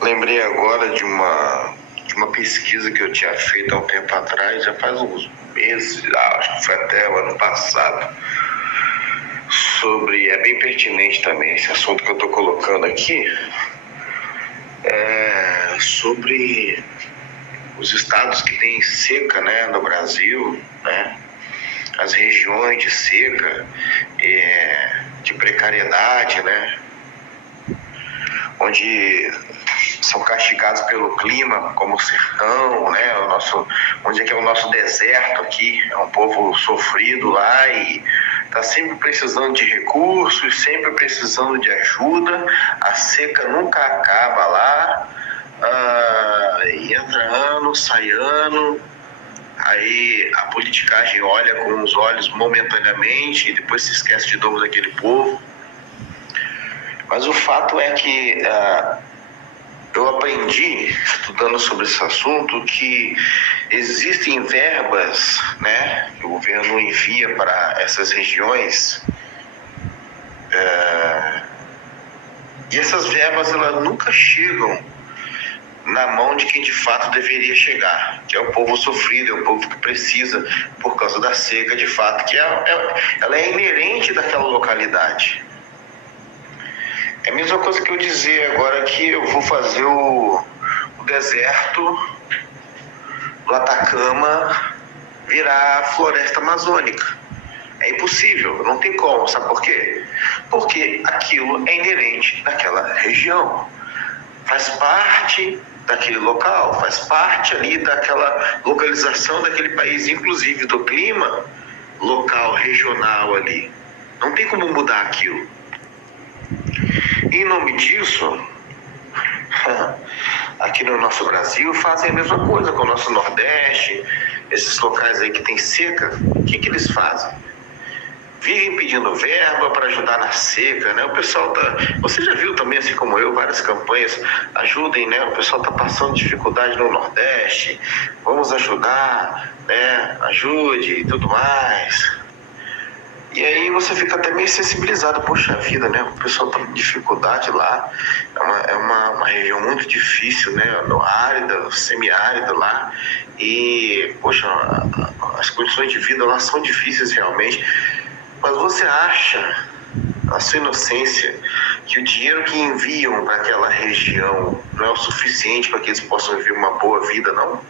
Lembrei agora de uma pesquisa que eu tinha feito há um tempo atrás, já faz uns meses, acho que foi até o ano passado, é bem pertinente também esse assunto que eu estou colocando aqui, sobre os estados que têm seca, né, no Brasil, né, as regiões de seca, de precariedade, né, onde são castigados pelo clima, como o sertão, né, onde é que é o nosso deserto aqui, é um povo sofrido lá e está sempre precisando de recursos, sempre precisando de ajuda, a seca nunca acaba lá, entra ano, sai ano, aí a politicagem olha com os olhos momentaneamente e depois se esquece de novo daquele povo. Mas o fato é que eu aprendi, estudando sobre esse assunto, que existem verbas, né, que o governo envia para essas regiões, e essas verbas elas nunca chegam na mão de quem de fato deveria chegar, que é o povo sofrido, é o povo que precisa por causa da seca, de fato, que ela é inerente daquela localidade. É a mesma coisa que eu dizer agora que eu vou fazer o deserto do Atacama virar floresta amazônica. É impossível, não tem como, sabe por quê? Porque aquilo é inerente daquela região, faz parte daquele local, faz parte ali daquela localização daquele país, inclusive do clima local, regional ali. Não tem como mudar aquilo. Em nome disso, aqui no nosso Brasil fazem a mesma coisa com o nosso Nordeste, esses locais aí que tem seca. O que eles fazem? Vivem pedindo verba para ajudar na seca, né? O pessoal você já viu também, assim como eu, várias campanhas, ajudem, né? O pessoal está passando dificuldade no Nordeste, vamos ajudar, né? Ajude e tudo mais. E aí você fica até meio sensibilizado, poxa vida, né? O pessoal tá com dificuldade lá, é uma região muito difícil, né? Árida, semiárida lá, e, poxa, as condições de vida lá são difíceis realmente. Mas você acha, na sua inocência, que o dinheiro que enviam para aquela região não é o suficiente para que eles possam viver uma boa vida, não?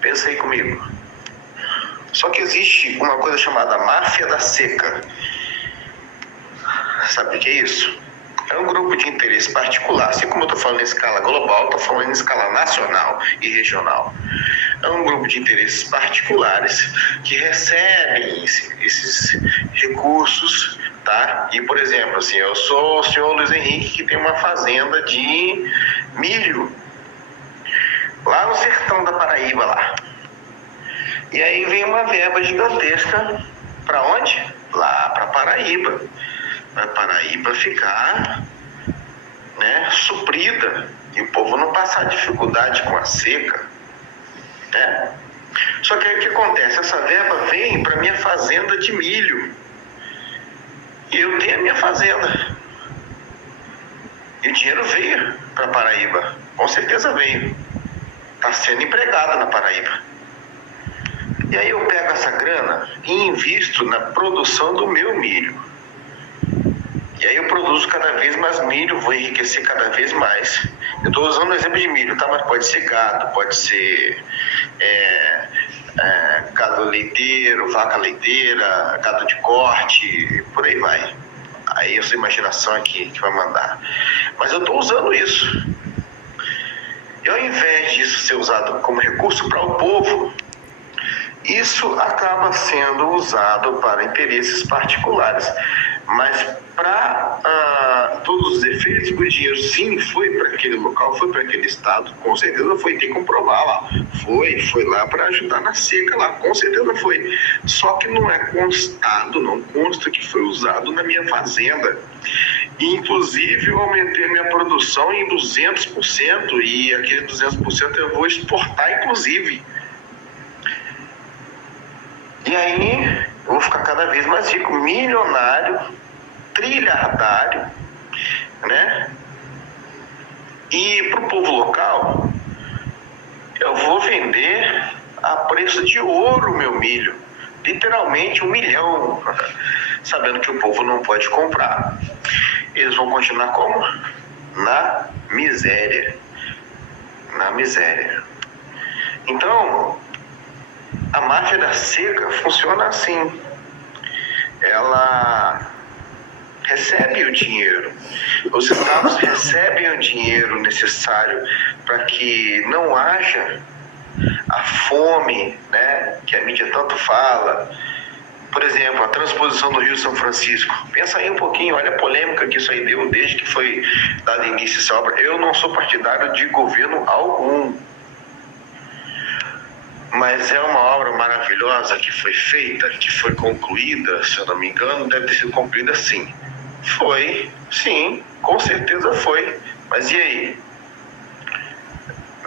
Pensa aí comigo. Só que existe uma coisa chamada máfia da seca. Sabe o que é isso? É um grupo de interesse particular, assim como eu estou falando em escala global, estou falando em escala nacional e regional. É um grupo de interesses particulares que recebem esses recursos, tá? E, por exemplo, assim, eu sou o senhor Luiz Henrique, que tem uma fazenda de milho lá no sertão da Paraíba, lá. E aí vem uma verba gigantesca para onde? Lá para Paraíba. Para Paraíba ficar, né, suprida e o povo não passar dificuldade com a seca, né? Só que aí o que acontece? Essa verba vem para minha fazenda de milho. E eu tenho a minha fazenda. E o dinheiro veio para Paraíba. Com certeza veio. Está sendo empregado na Paraíba. E aí eu pego essa grana e invisto na produção do meu milho. E aí eu produzo cada vez mais milho, vou enriquecer cada vez mais. Eu estou usando o exemplo de milho, tá? Mas pode ser gado, pode ser gado leiteiro, vaca leiteira, gado de corte, por aí vai. Aí a sua imaginação aqui que vai mandar. Mas eu estou usando isso. E ao invés disso ser usado como recurso para o povo, isso acaba sendo usado para interesses particulares. Mas para todos os efeitos, o dinheiro sim foi para aquele local, foi para aquele estado, com certeza foi, tem que comprovar lá. Foi lá para ajudar na seca lá, com certeza foi. Só que não é constado, não consta que foi usado na minha fazenda. Inclusive, eu aumentei minha produção em 200% e aquele 200% eu vou exportar, inclusive. E aí, eu vou ficar cada vez mais rico, milionário, trilhardário, né? E para o povo local, eu vou vender a preço de ouro o meu milho. Literalmente 1 milhão, sabendo que o povo não pode comprar. Eles vão continuar como? Na miséria. Na miséria. Então, a máfia da seca funciona assim. Ela recebe o dinheiro. Os estados recebem o dinheiro necessário para que não haja a fome, né, que a mídia tanto fala. Por exemplo, a transposição do Rio São Francisco. Pensa aí um pouquinho, olha a polêmica que isso aí deu desde que foi dado início a essa obra. Eu não sou partidário de governo algum, mas é uma obra maravilhosa que foi feita, que foi concluída, se eu não me engano, deve ter sido concluída sim. Foi, sim, com certeza foi. Mas e aí?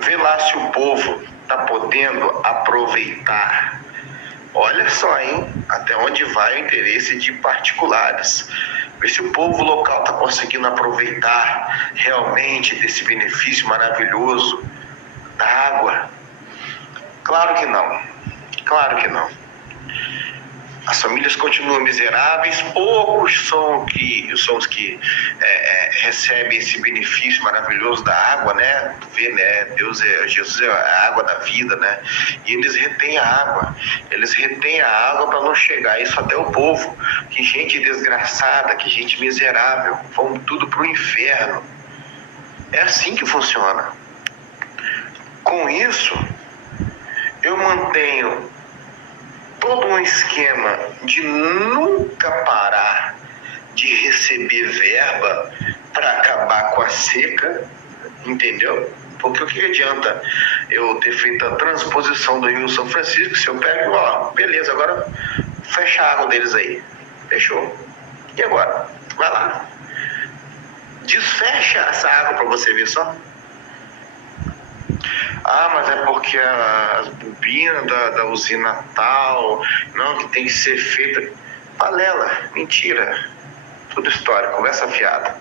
Vê lá se o povo está podendo aproveitar. Olha só, hein? Até onde vai o interesse de particulares. Vê se o povo local está conseguindo aproveitar realmente desse benefício maravilhoso da água. Claro que não. Claro que não. As famílias continuam miseráveis, poucos são os que recebem esse benefício maravilhoso da água, né? Tu vê, né? Jesus é a água da vida, né? E eles retêm a água. Eles retêm a água para não chegar isso até o povo. Que gente desgraçada, que gente miserável, vão tudo pro inferno. É assim que funciona. Com isso, eu mantenho todo um esquema de nunca parar de receber verba para acabar com a seca, entendeu? Porque o que adianta eu ter feito a transposição do Rio São Francisco, se eu pego, ó, beleza, agora fecha a água deles aí, fechou? E agora? Vai lá, desfecha essa água para você ver só. Ah, mas é porque as bobinas da usina tal, não, que tem que ser feita. Balela, mentira. Tudo história, conversa fiada.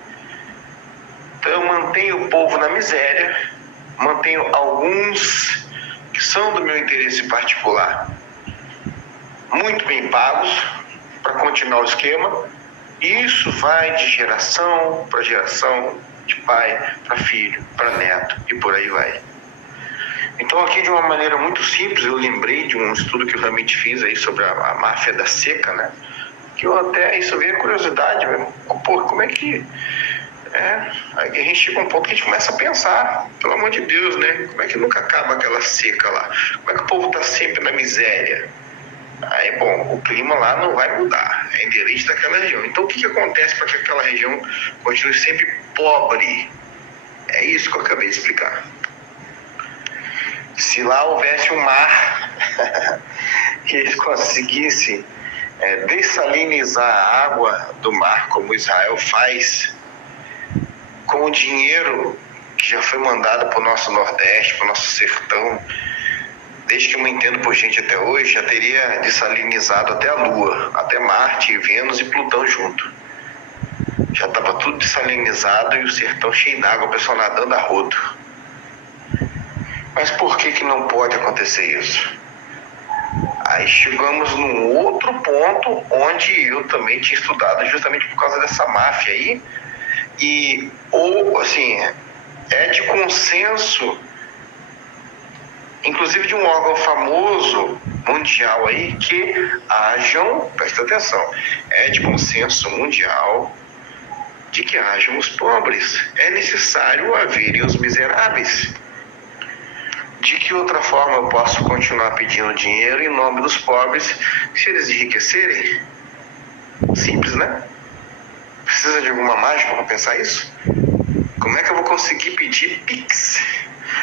Então eu mantenho o povo na miséria, mantenho alguns que são do meu interesse particular muito bem pagos para continuar o esquema. E isso vai de geração para geração, de pai para filho, para neto e por aí vai. Então aqui de uma maneira muito simples eu lembrei de um estudo que eu realmente fiz aí sobre a máfia da seca, né? Que eu até, isso veio a curiosidade mesmo. Pô, como é que... aí a gente chega a um ponto que a gente começa a pensar, pelo amor de Deus, né? Como é que nunca acaba aquela seca lá? Como é que o povo tá sempre na miséria? Aí, bom, o clima lá não vai mudar, é inerente daquela região. Então o que acontece para que aquela região continue sempre pobre? É isso que eu acabei de explicar. Se lá houvesse um mar, que eles conseguissem dessalinizar a água do mar, como Israel faz, com o dinheiro que já foi mandado para o nosso Nordeste, para o nosso sertão, desde que eu me entendo por gente até hoje, já teria dessalinizado até a Lua, até Marte, Vênus e Plutão junto. Já estava tudo dessalinizado e o sertão cheio d'água, o pessoal nadando a rodo. Mas por que não pode acontecer isso? Aí chegamos num outro ponto onde eu também tinha estudado justamente por causa dessa máfia aí. E, ou assim, é de consenso, inclusive de um órgão famoso mundial aí, que hajam, presta atenção, é de consenso mundial de que hajam os pobres. É necessário haverem os miseráveis. De que outra forma eu posso continuar pedindo dinheiro em nome dos pobres se eles enriquecerem? Simples, né? Precisa de alguma mágica para pensar isso? Como é que eu vou conseguir pedir Pix?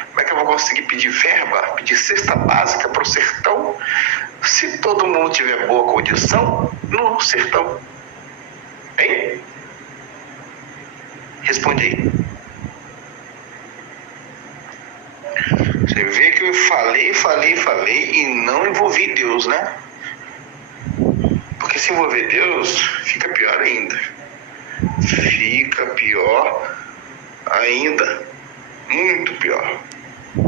Como é que eu vou conseguir pedir verba, pedir cesta básica para o sertão, se todo mundo tiver boa condição no sertão? Hein? Responde aí. Você vê que eu falei e não envolvi Deus, né? Porque se envolver Deus, fica pior ainda. Fica pior ainda. Muito pior.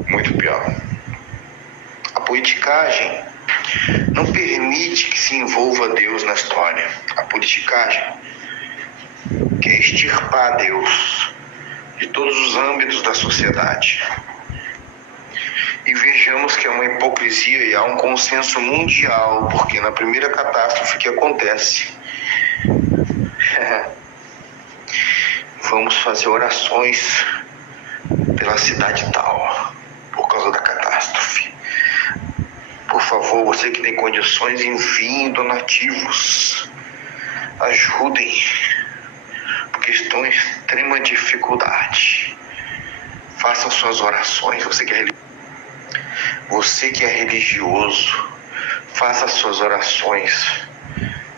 Muito pior. A politicagem não permite que se envolva Deus na história. A politicagem quer extirpar Deus de todos os âmbitos da sociedade. E vejamos que é uma hipocrisia e há um consenso mundial, porque na primeira catástrofe que acontece, vamos fazer orações pela cidade tal, por causa da catástrofe. Por favor, você que tem condições, enviem donativos, ajudem, porque estão em extrema dificuldade. Façam suas orações, você que é religioso, faça suas orações,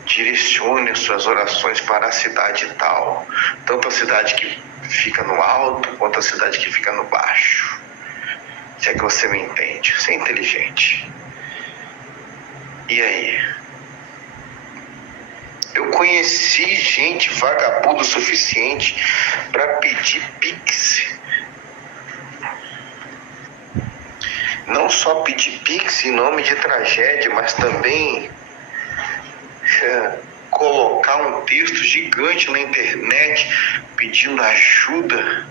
direcione as suas orações para a cidade tal, tanto a cidade que fica no alto quanto a cidade que fica no baixo. Se é que você me entende, você é inteligente. E aí? Eu conheci gente vagabunda o suficiente para pedir Pix. Não só pedir Pix em nome de tragédia, mas também colocar um texto gigante na internet pedindo ajuda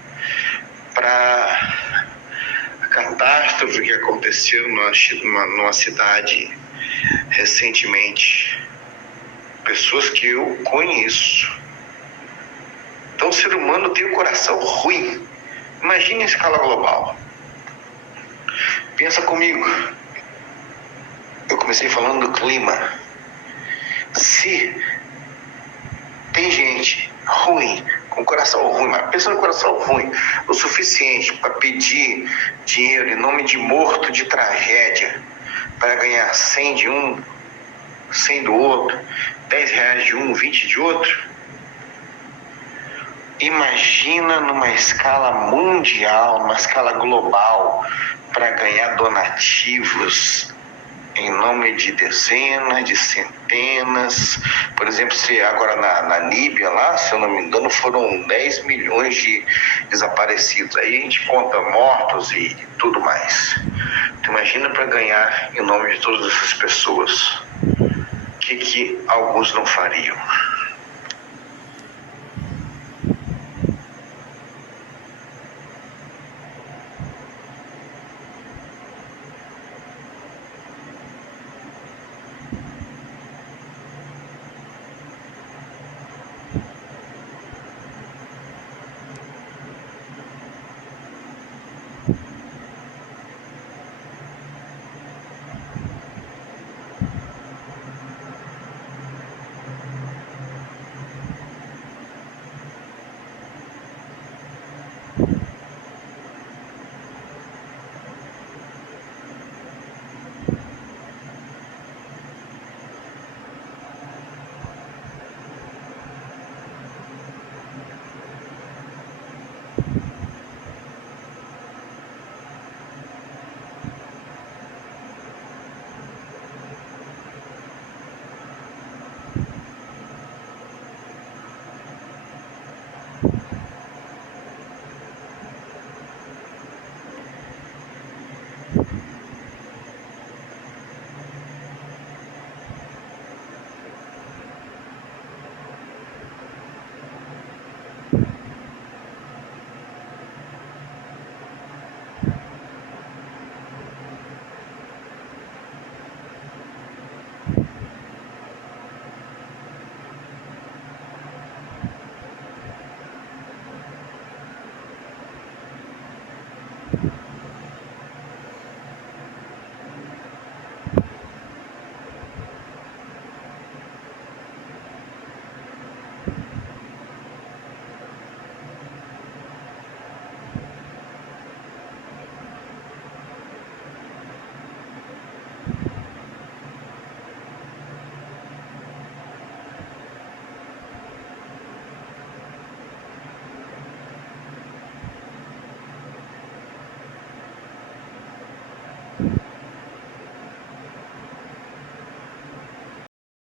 para a catástrofe que aconteceu numa cidade recentemente. Pessoas que eu conheço. Então o ser humano tem um coração ruim. Imagine em escala global. Pensa comigo. Eu comecei falando do clima. Se tem gente ruim, com coração ruim, mas pensa no coração ruim, o suficiente para pedir dinheiro em nome de morto de tragédia, para ganhar 100 de um, 100 do outro, 10 reais de um, 20 de outro. Imagina numa escala mundial, numa escala global, para ganhar donativos em nome de dezenas, de centenas. Por exemplo, se agora na Líbia, lá, se eu não me engano, foram 10 milhões de desaparecidos. Aí a gente conta mortos e tudo mais. Tu imagina para ganhar em nome de todas essas pessoas. O que alguns não fariam?